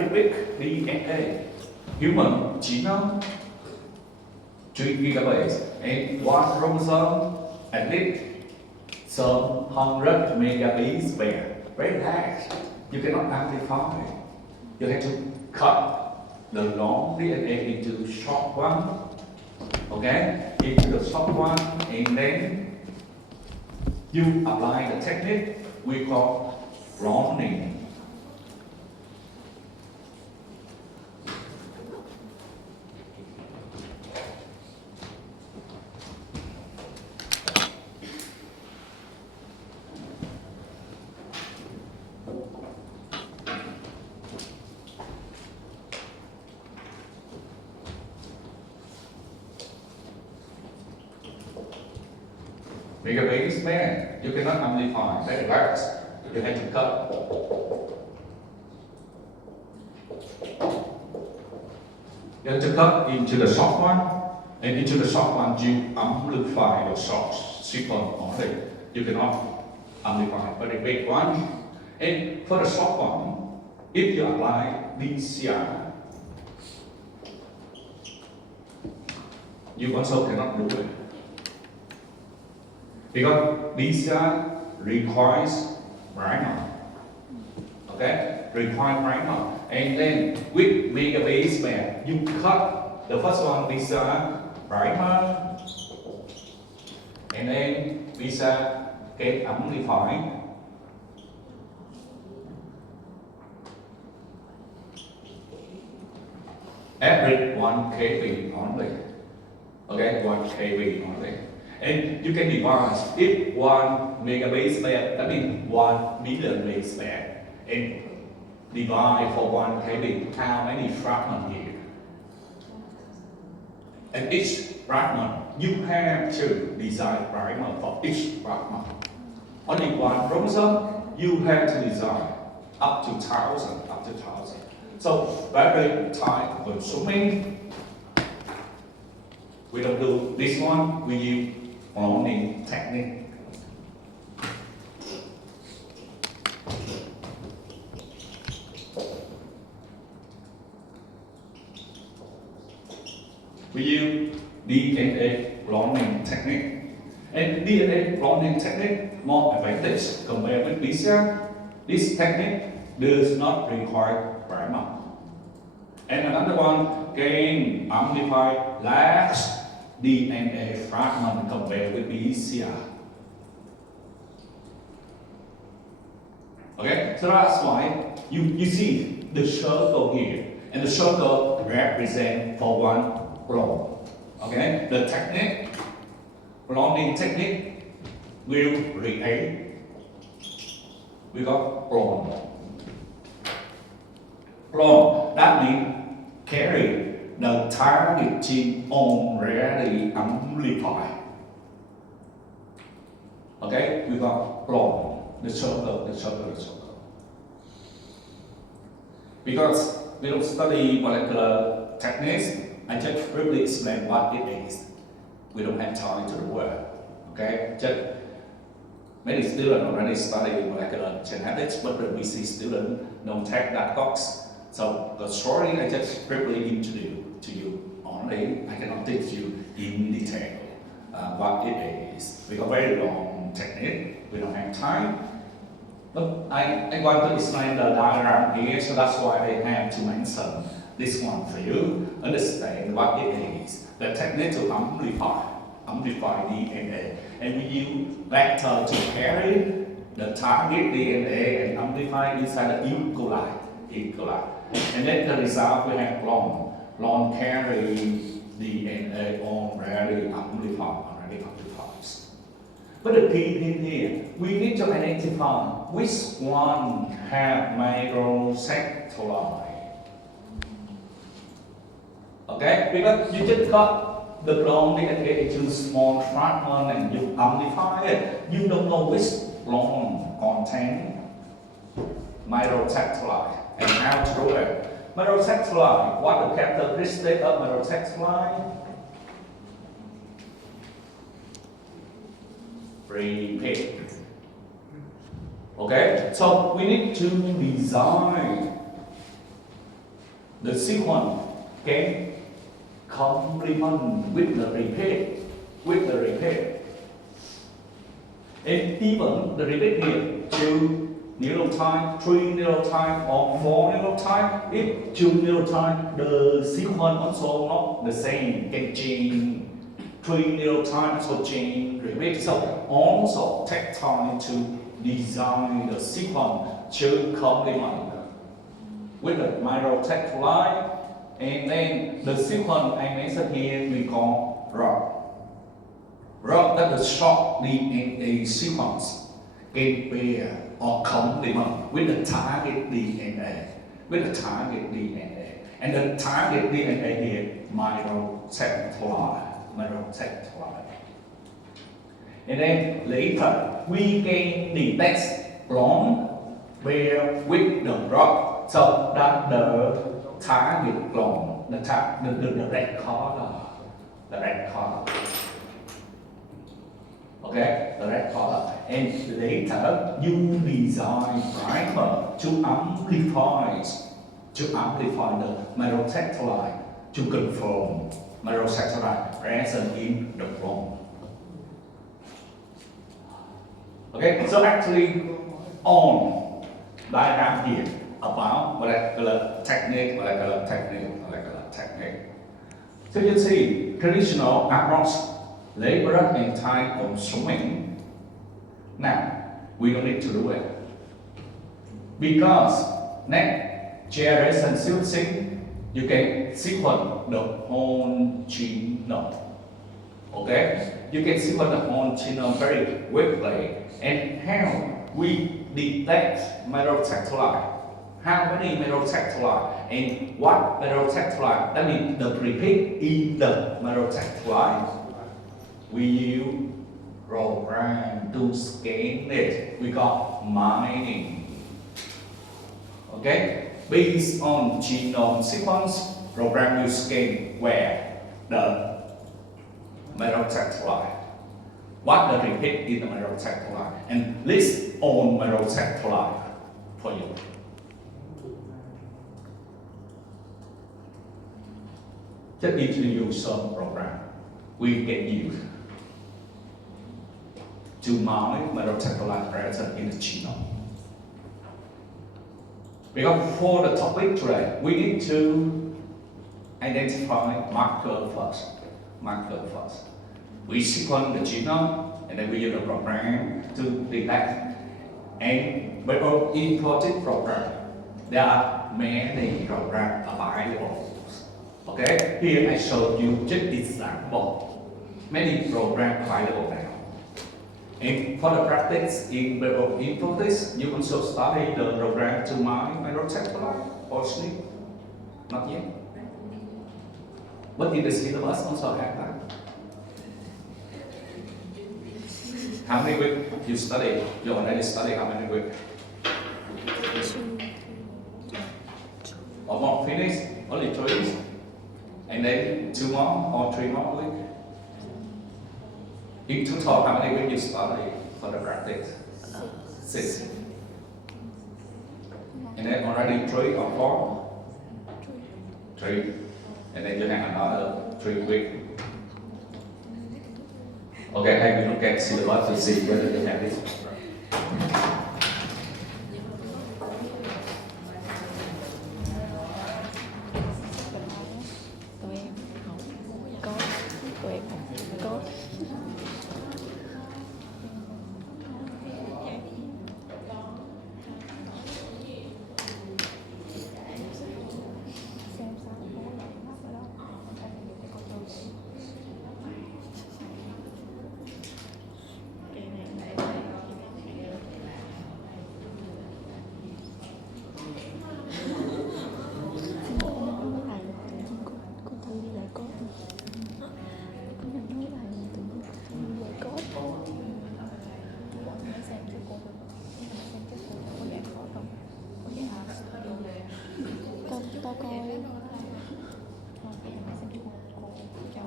very big DNA. Human genome, 3 gigabytes, and one chromosome, at least some 100 megabase pair. Very large. You cannot amplify. You have to cut the long DNA into short one, okay? Into the short one, and then you apply the technique we call cloning. Megabase pair, you cannot amplify, very large. You have to cut. You have to cut into the short one, and into the short one you amplify the short sequence only. You cannot amplify very big one. And for the short one, if you apply DCR, you also cannot do it. Because DCR requires primer, okay? Require primer, and then with megabase pair, you cut the first one DCR primer, and then DCR get amplified. Average 1 kb only, okay? 1 kb only. And you can divide if 1 megabase pair, that means 1 million base pair, and divide for 1 kb, how many fragments here? And each fragment, you have to design primer for each fragment. Only one chromosome, you have to design up to 1,000, So very time consuming. We don't do this one, we use cloning technique. We use DNA cloning technique. And DNA cloning technique more advantage compared with PCR. This technique does not require primer. And another one can amplify large DNA fragment compared with PCR. Okay, so that's why you see the circle here, and the circle represents for one clone. Okay, the technique, cloning technique, will create, we got clone. Clone, that means carry the target gene already amplified. Okay, we got clone, the circle. Because we don't study molecular techniques, I just briefly explain what it is. We don't have time to do it. Okay, just many students already study molecular genetics, but the BC students don't take that course. So the story I just briefly introduce to you only. I cannot teach you in detail what it is. We got very long technique. We don't have time. But I want to explain the diagram here, so that's why I have to mention this one for you. Understand what it is. The technique to amplify DNA, and we use vector to carry the target DNA and amplify inside the E. coli. And then the result we have clone. Clone carry DNA already amplified. But the key thing here, we need to identify which one have microsatellite. Okay, because you just got the clone DNA into small fragment and you amplify it. You don't know which clone contains microsatellite and how to do it. Microsatellite, what the characteristic of microsatellite? Repeat. Okay, so we need to design The sequence can complement with the repeat, And even the repeat here, 2 neural time, 3 neural time, or 4 neural time. If 2 neural time, the sequence also not the same, can change. 3 neural time also change, repeat. So also take time to design the sequence to complement with the microtectile. And then the sequence I mentioned here we call ROP. ROP that is short DNA sequence can pair or complement with the target DNA. And the target DNA here, microtectile. And then later we can detect clone pair with the ROP so that the target clone, the red color. Okay, the red color. And later you design primer to amplify the microtectile to confirm microtectile present in the clone. Okay, so actually on diagram here about molecular technique. So you see traditional approach, labor and time consuming. Now we don't need to do it because next generation sequencing you can sequence the whole genome. Okay, you can sequence the whole genome very quickly. And how we detect microtectile? How many microtectile and what microtectile? That means the repeat in the microtectile. We use program to scan it. We call mining. Okay, based on genome sequence, program will scan where the microtectile. What the repeat in the microtectile and list on microtectile for you. Just introduce some program we can use to mount microtectile present in the genome. Because for the topic today, we need to identify marker first. We sequence the genome and then we use the program to detect. And by our imported program, there are many programs available. Okay, here I showed you just example. Many programs available now. And for the practice in bioinformatics, you also study the program to mine microtectile or sleep? Not yet. But in the syllabus also have that. How many weeks you study? You already study how many weeks? Almost finished, only 3 weeks. And then 2 more or 3 more weeks. In total, how many weeks you study for the practice? 6. And then already 3 or 4? 3. And then you have another 3 weeks. Okay, I will look at syllabus to see whether you have it.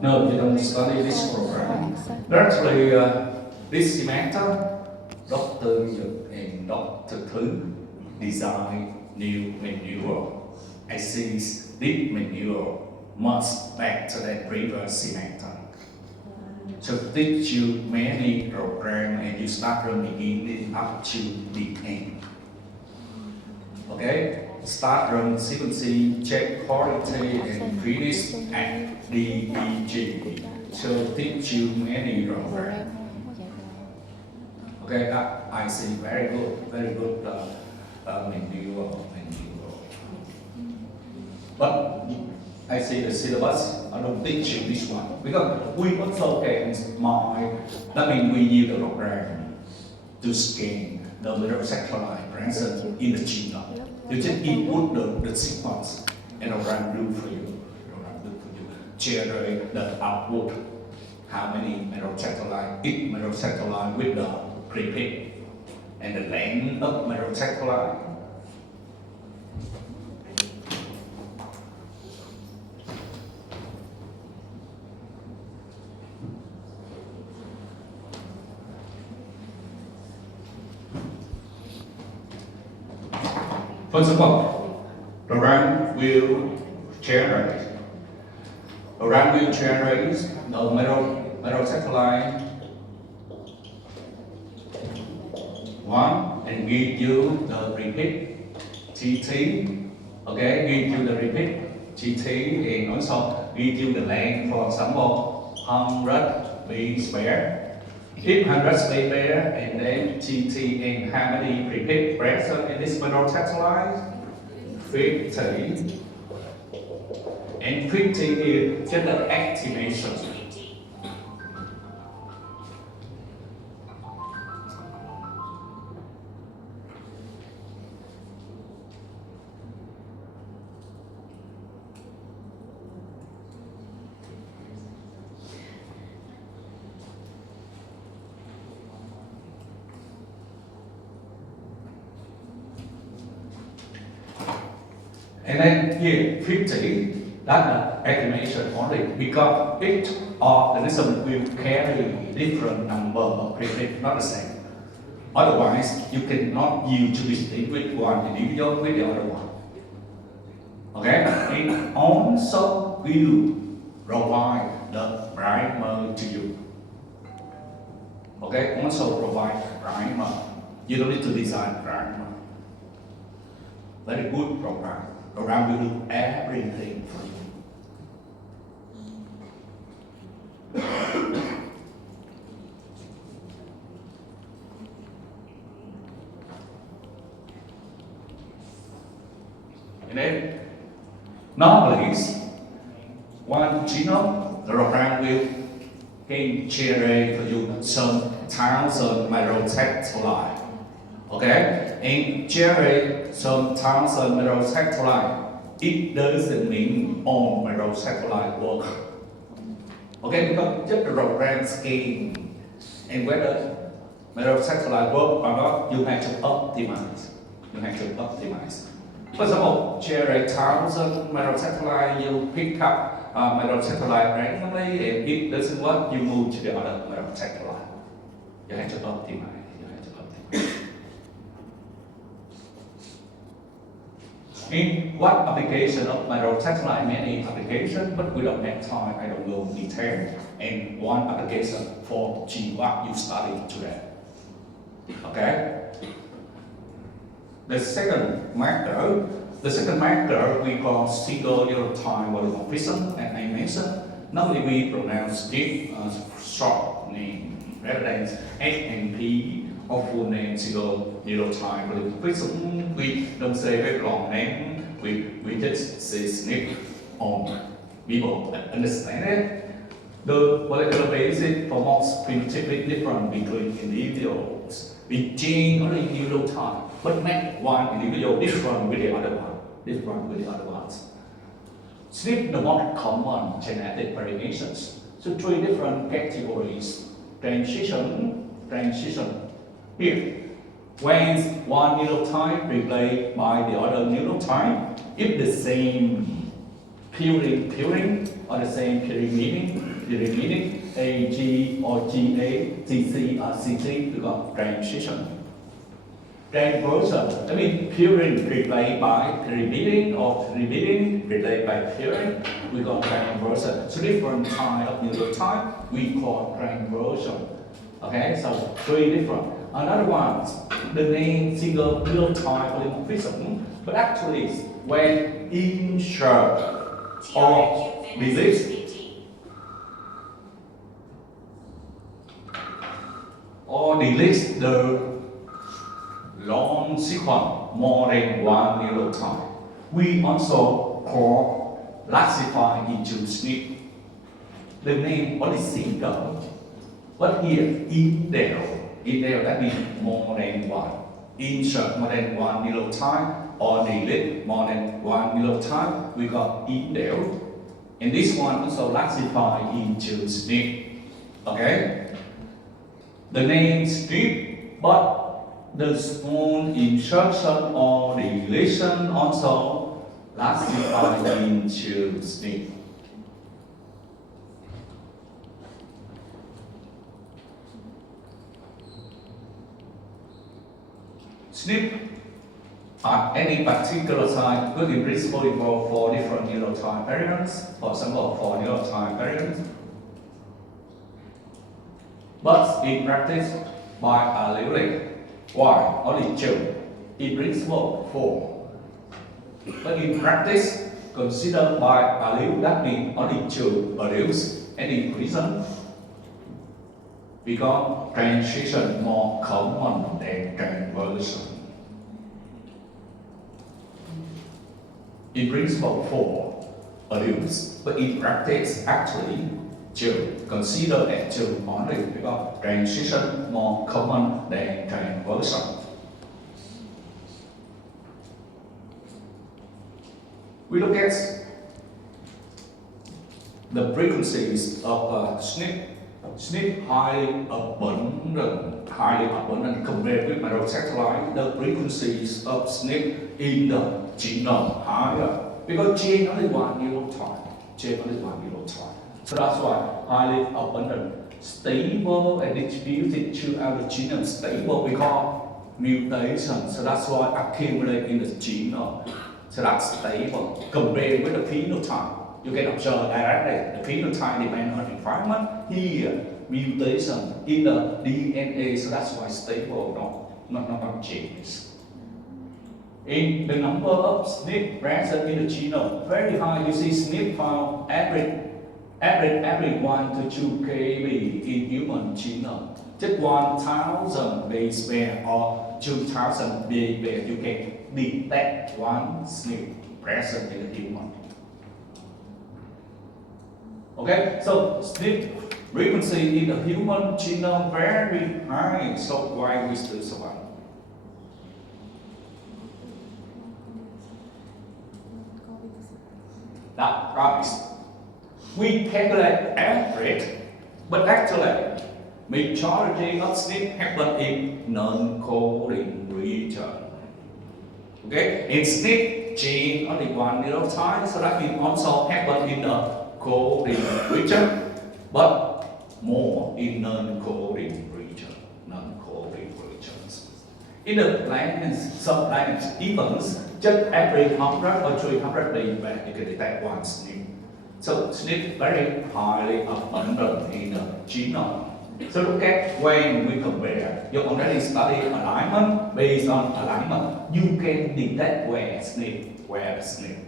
No, you don't study this program. Actually, this semester, Dr. Nhật and Dr. Thứ design new manual. I see deep manure must back to that reverse connector. So teach you many programs and you start from the beginning up to the end. Okay? Start from sequencing, check quality and finish at DEG. So teach you many programs. Okay, I see very good manual. But I see the syllabus, I don't teach you this one. Because we also can that means we use the program to scan the microsatellite present in the genome. You just input the sequence and program do for you. Generate the output. How many microsatellite, each microsatellite with the prepaid and the length of microsatellite. First of all, program will generate the microsatellite one and give you the repeat TT. Okay, give you the repeat TT and also give you the length, for example, 100 base pair. If 100 base pair and then TT and how many repeat present in this microsatellite? 50. And 50 is just the activation. And then here 50, that's the activation only, because each organism will carry different number of prefix, not the same. Otherwise, you cannot use to distinguish one individual with the other one. Okay? It also will provide the primer to you. Okay? Also provide primer. You don't need to design primer. Very good program. Program will do everything for you. And then, normally, one genome, the program will generate for you some thousand microsatellite. Okay? And generate some thousand microsatellite. It doesn't mean all microsatellite work. Okay, because just the program scheme and whether microsatellite work or not, you have to optimize. For example, generate 1,000 microsatellite, you pick up microsatellite randomly, and if it doesn't work, you move to the other microsatellite. You have to optimize. In what application of microsatellite? Many applications, but we don't have time, I don't go in detail. And one application for GWAT you studied today. Okay? The second marker we call single real-time polymorphism, and I mentioned, normally we pronounce it as short name rather than SNP or full name single real-time polymorphism. We don't say very long name, we just say SNP on people understand it. The molecular basis promotes phenotypically different between individuals. We change only in real time, but make one individual different with the other one. SNP the most common genetic variations. So three different categories. Transition. Here, when one neurotype replaced by the other neurotype, if the same purine or the same purine meaning AG or GA, GC or CG, we got transition. Transversion, that means purine replaced by repeating or repeating replaced by purine, we call transversion. So different type of neurotype we call transversion. Okay, so three different. Another one, the name single neurotype polymorphism, but actually when insert or release the long sequence more than one neurotype. We also call classify into SNP. The name only single, but here indel that means more than one. Insert more than one neurotype or delete more than one neurotype, we got indel. And this one also classify into SNP. Okay? The name SNP, but the small insertion or deletion also classified into SNP. SNP at any particular site could in principle involve 4 different neurotype variants, for example 4 neurotype variants. But in practice, by allelic, why? Only 2. In principle, 4. But in practice, considered by allele, that means only 2 alleles. And in reason, because transition more common than transversion. In principle, 4 alleles, but in practice, actually, 2. Consider as 2 only because transition more common than transversion. We look at the frequencies of SNP. SNP highly abundant compared with microsatellite. The frequencies of SNP in the genome higher because gene only one neurotype. So that's why highly abundant, stable and distributed throughout the genome. Stable we call mutation. So that's why accumulate in the genome. So that's stable. Compared with the phenotype, you can observe directly the phenotype depends on environment. Here, mutation in the DNA. So that's why stable, not changes. In the number of SNP present in the genome, very high. You see SNP found every 1 to 2 kb in human genome. Just 1,000 base pair or 2,000 base pair, you can detect one SNP present in the human. Okay, so SNP frequency in the human genome very high. So why we still survive? That's right. We calculate average, but actually, majority of SNP happen in non-coding region. Okay, in SNP gene only one neurotype, so that means also happen in the coding region, but more in non-coding region, regions. In the planets, some planets, even just every 100 or 300 days back, you can detect one SNP. So SNP very highly abundant in the genome. So look at when we compare. You already study alignment. Based on alignment, you can detect where the SNP.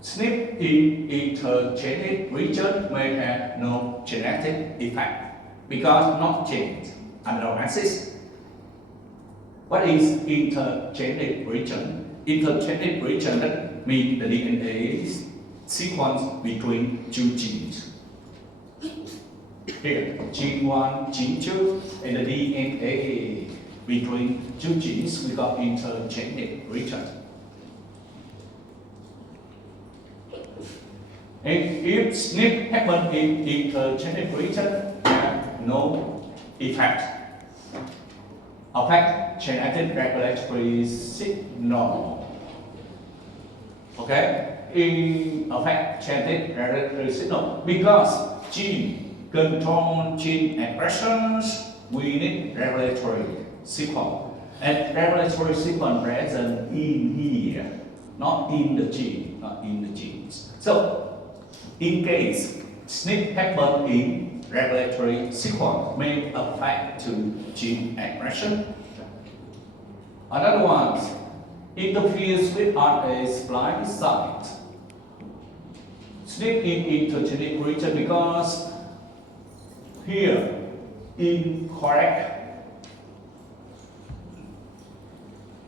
SNP in intergenetic region may have no genetic effect because not changed amino acids. What is intergenetic region? Intergenetic region that means the DNA sequence between 2 genes. Here, gene 1, gene 2, and the DNA between 2 genes, we got intergenetic region. And if SNP happen in intergenetic region, have no effect. Affect genetic regulatory signal. Okay? In affect genetic regulatory signal because gene control gene expressions we need regulatory sequence. And regulatory sequence present in here, not in the gene, not in the genes. So, in case SNP happen in regulatory sequence may affect to gene expression. Another one interferes with RNA splice site. SNP in intergenic region because here incorrect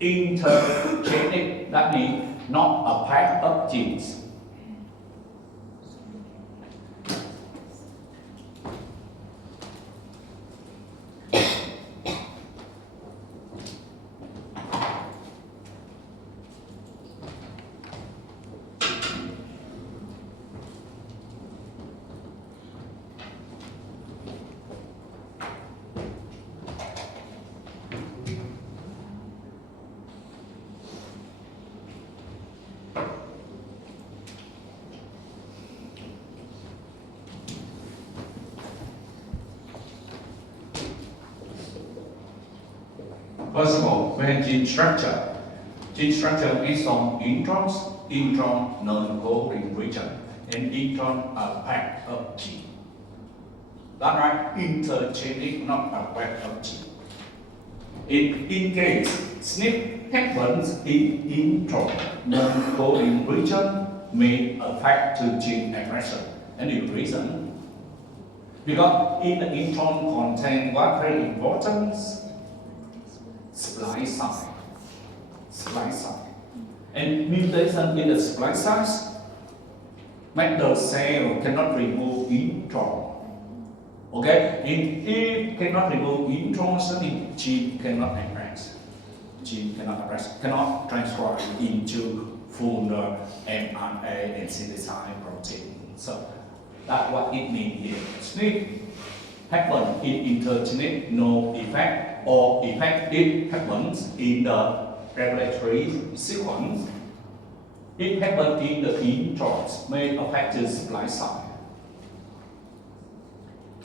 intergenic, that means not a pair of genes. First of all, when gene structure is on introns, intron non-coding region, and intron are part of gene. That's right, intergenic, not a part of gene. In case SNP happens in intron non-coding region may affect to gene expression. Any reason? Because in the intron contain what very important? Splice site. And mutation in the splice site make the cell cannot remove intron. Okay? If cannot remove introns, then gene cannot express. Cannot transfer into full mRNA and synthesized protein. So that's what it means here. SNP happen in intergenic, no effect, or effect it happens in the regulatory sequence. It happens in the introns, may affect the splice site.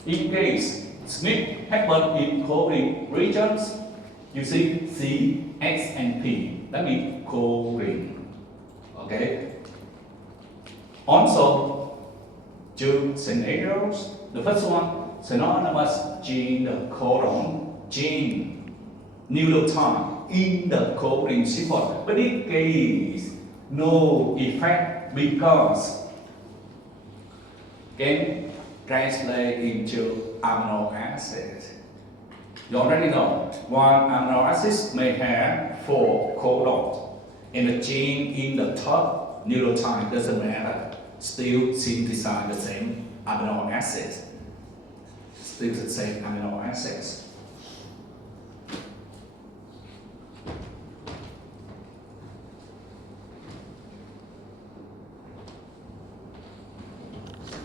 In case SNP happen in coding regions, you see C, X, and P. That means coding. Okay. Also, two scenarios. The first one, synonymous gene codon, gene nucleotide in the coding sequence. But in case no effect because can translate into amino acid. You already know one amino acid may have 4 codons, and the gene in the top nucleotide doesn't matter. Still synthesize the same amino acids. Still the same amino acids.